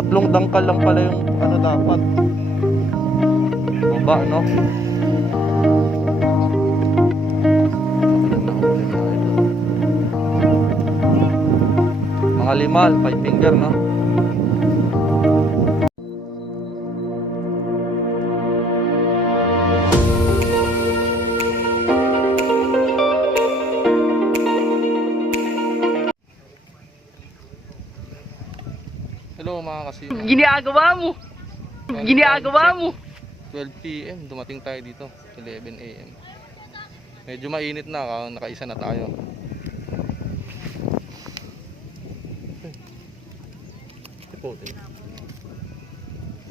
Tatlong dangkal lang pala yung ano dapat. Baba, no? Mga limal, 5 finger, no? Hello mga kasino. Ginagawa mo. Ginagawa mo. 12 PM, dumating tayo dito. 11 AM. Medyo mainit na, nakaisa na tayo.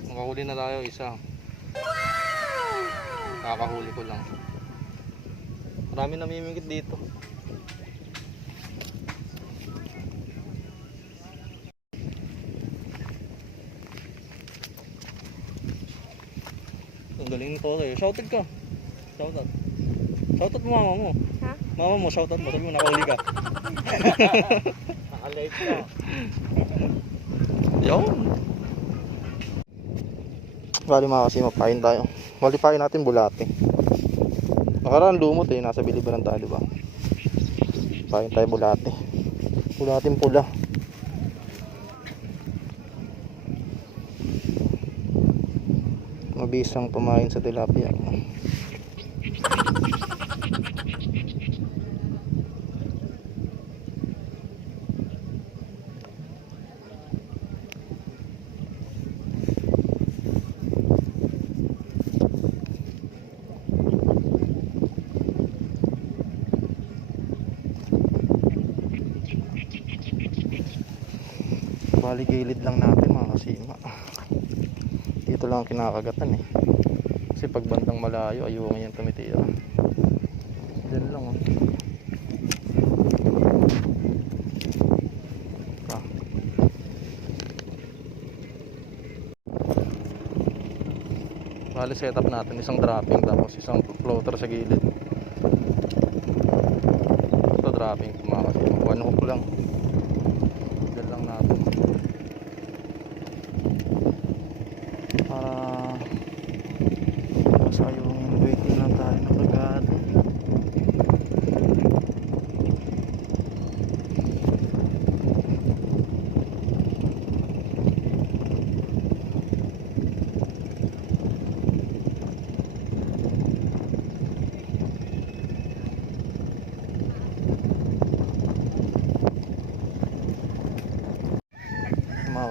Makahuli na tayo isa. Kakahuli ko lang. Marami namimingit dito. Ang galing nito sa'yo. Shoutout ka. Shoutout. Shoutout mo mama mo. Ha? Mama mo, shoutout mo. Sabi mo nakahuli ka. Nakalive ka. Yun. Bali mga kasi mapain tayo. Bali pain natin bulate. Nakaraan lumot eh. Nasa Bilibaran tayo, diba? Pain tayo bulate. Bulating pula. Mabisang pumain sa tilapia. Bali gilid lang natin mga kasima. Dito lang ang kinakagatan eh. Kasi pag bandang malayo ayungin yung tumitira. Diyan lang oh. Ah. Bali setup natin isang dropping tapos isang floater sa gilid. Ito dropping mga kasima. One hook lang. Diyan lang natin. Para sayong waiting lang tayo ng bagado.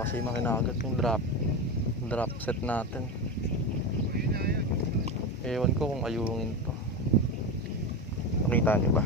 Kasi makinagat yung drop set natin. Ewan ko kung ayungin to. Nakita nyo ba?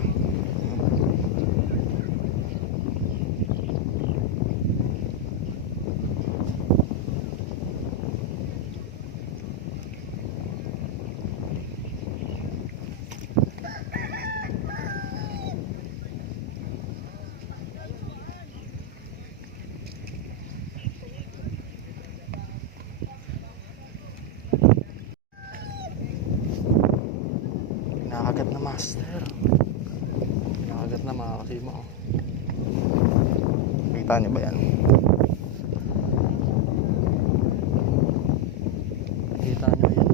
Nakagat na master. Nakagat na mga kasima oh. Kita nyo ba yan? Kita nyo yan?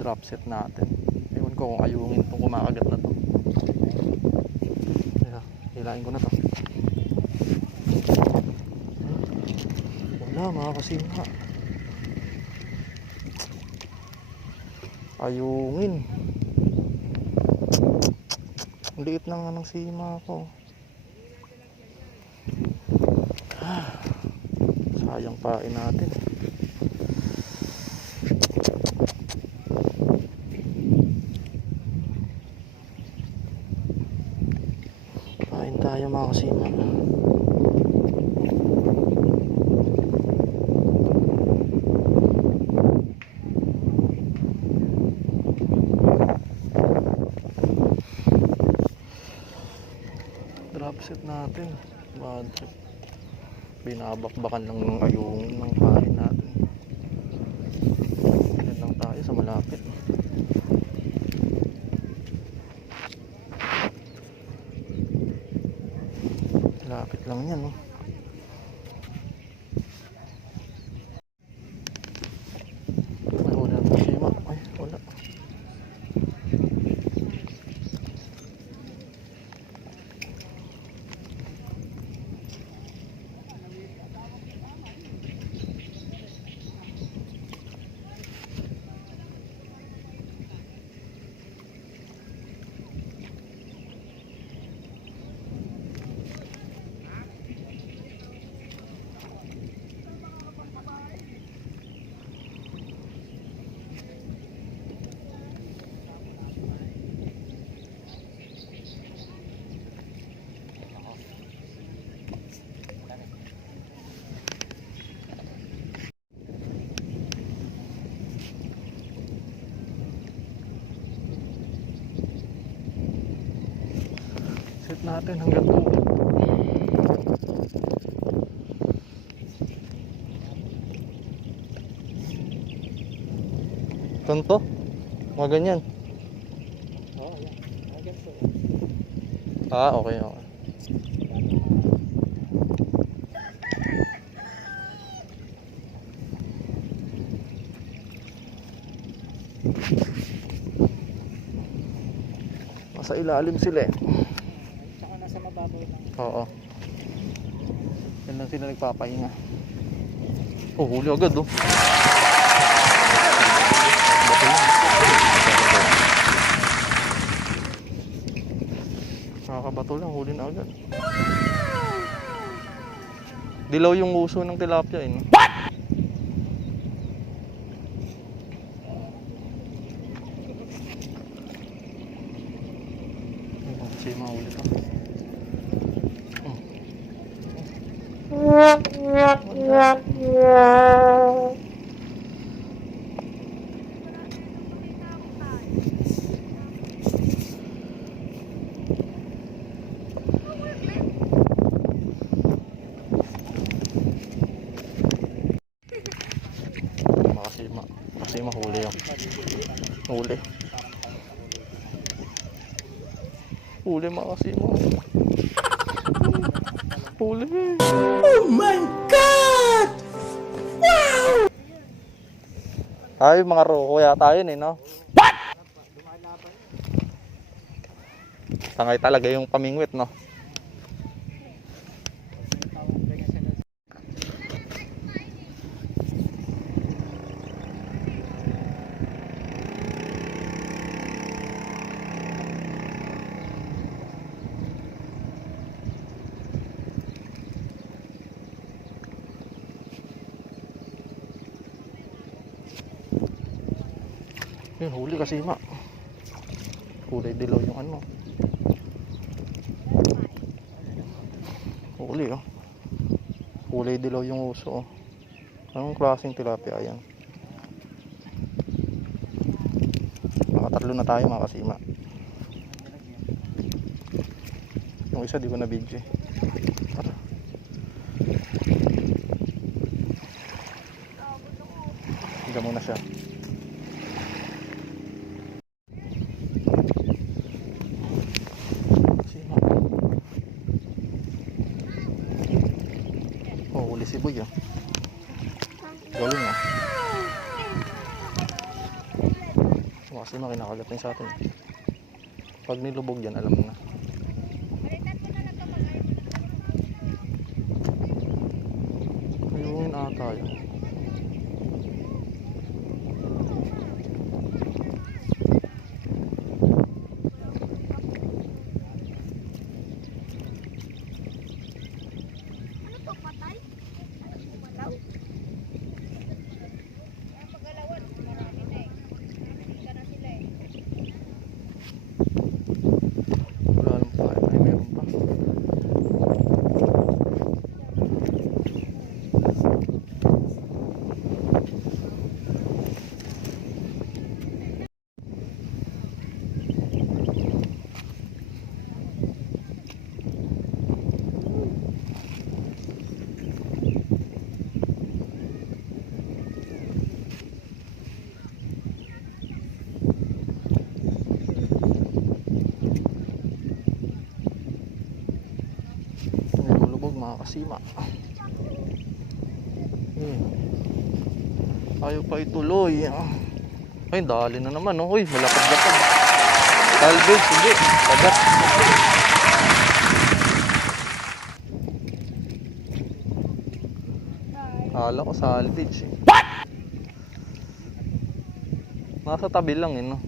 Drop set natin. Ewan ko kung ayungin itong kumakagat na to. Hilain ko na to. Wala mga kasima. Ayungin. Ang liit na nga ng sima ko. Sayang pain natin. Pain tayo mga kasima. Set natin bad trip. Binabakbakan lang ng ayungin ng pain natin. Yan lang tayo sa malapit. Malapit lang yan oh. natin hanggang buo. Ganito? Mga ganyan. Oo, yan. Mga ganito. Ah, okay, okay. Nasa ilalim sila eh. Tsaka nasa mababaw lang. Oo. Yan lang sila nagpapahinga. Oh, huli agad oh. Nakakabato lang, huli na agad. Dilaw yung uso ng tilapia eh. No? Kasi mahuli to. Kasi mahuli yun. Huli. Huli mga kasima. Huli. Oh my God! Wow! Ay, mga roko yata yun eh, no? What? Tangay talaga yung pamingwit, no? Yun, huli kasi ma. Kulay dilaw yung ano. Huli oh. Kulay dilaw yung uso oh. Anong klaseng tilapia yan? Nakatatlo na tayo mga kasima. Yung isa di ko na video eh. Higa muna siya. Oh, huli si Boy ah. Galing ah. Kasi makinakagat na sa atin. Pag nilubog yan, alam mo na. Ayun ata yun. Mga kasima. Ayaw pa ituloy. Ay, dali na naman. Uy, malapad-lapad. Salvage, hindi. Pagat. Kala ko salvage eh. What? Nasa tabi lang eh, no?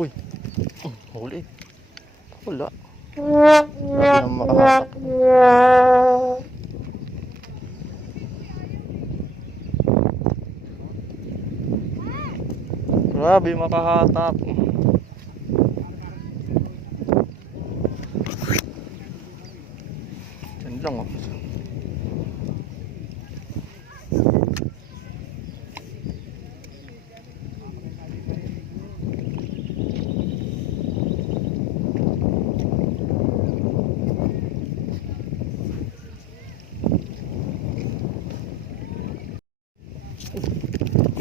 Uy, huli. Wala. Grabe naman makahatak. Grabe makahatak. Yan lang oh.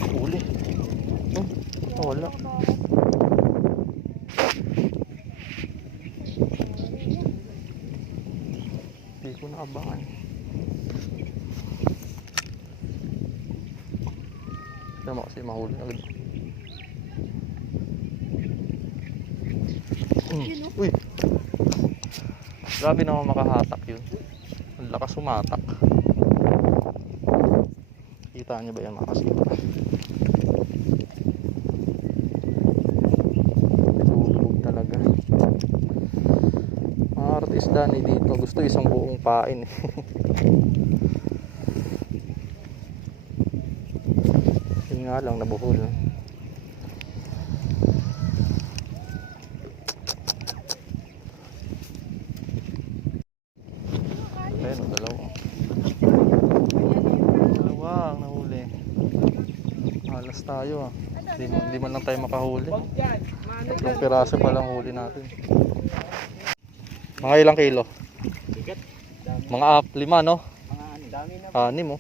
Huli. Wala. Hindi ko naabangan. Tama kasi mahuli agad. Uy! Grabe naman makahatak yun. Ang lakas sumatak. Kita niyo ba yan mga kasino? Tulog talaga. Mga artista ni dito gusto isang buong pain. Yun nga lang nabuhol. Ayun, dalawa. Dalawa ang nahuli. Alas tayo ah. Hindi man lang tayo makahuli. Tatlong piraso pa lang huli natin. Mga ilang kilo? Mga 5 no? Dami na. 6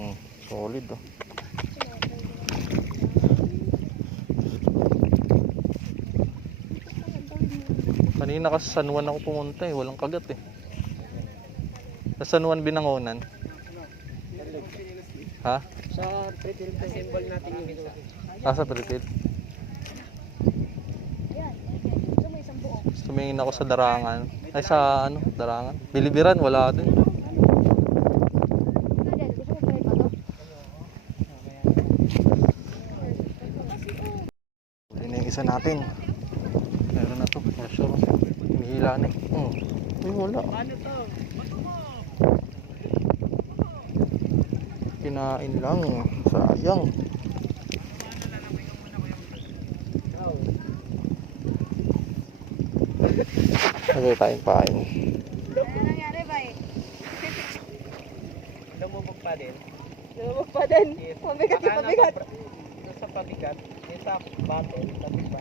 oh. Solid oh. Kanina kasi San Juan ako pumunta eh, walang kagat eh. Sa San Juan Binangonan. Ha? Sa pre-field symbol natin yung isa. Sa prepaid. Tumingin ako sa Darangan. Ay sa ano, Darangan. Bilibiran, wala din. Huli na yung isa natin. Meron na to, for sure. Hihila na eh. Uy, wala. Kinain lang. Sayang. Lagay tayong pain. Ano nangyari ba eh? Lumubog pa din. Lumabog pa din. Pabigat yung pabigat. Sa pabigat, yung sa bato, tabi pa.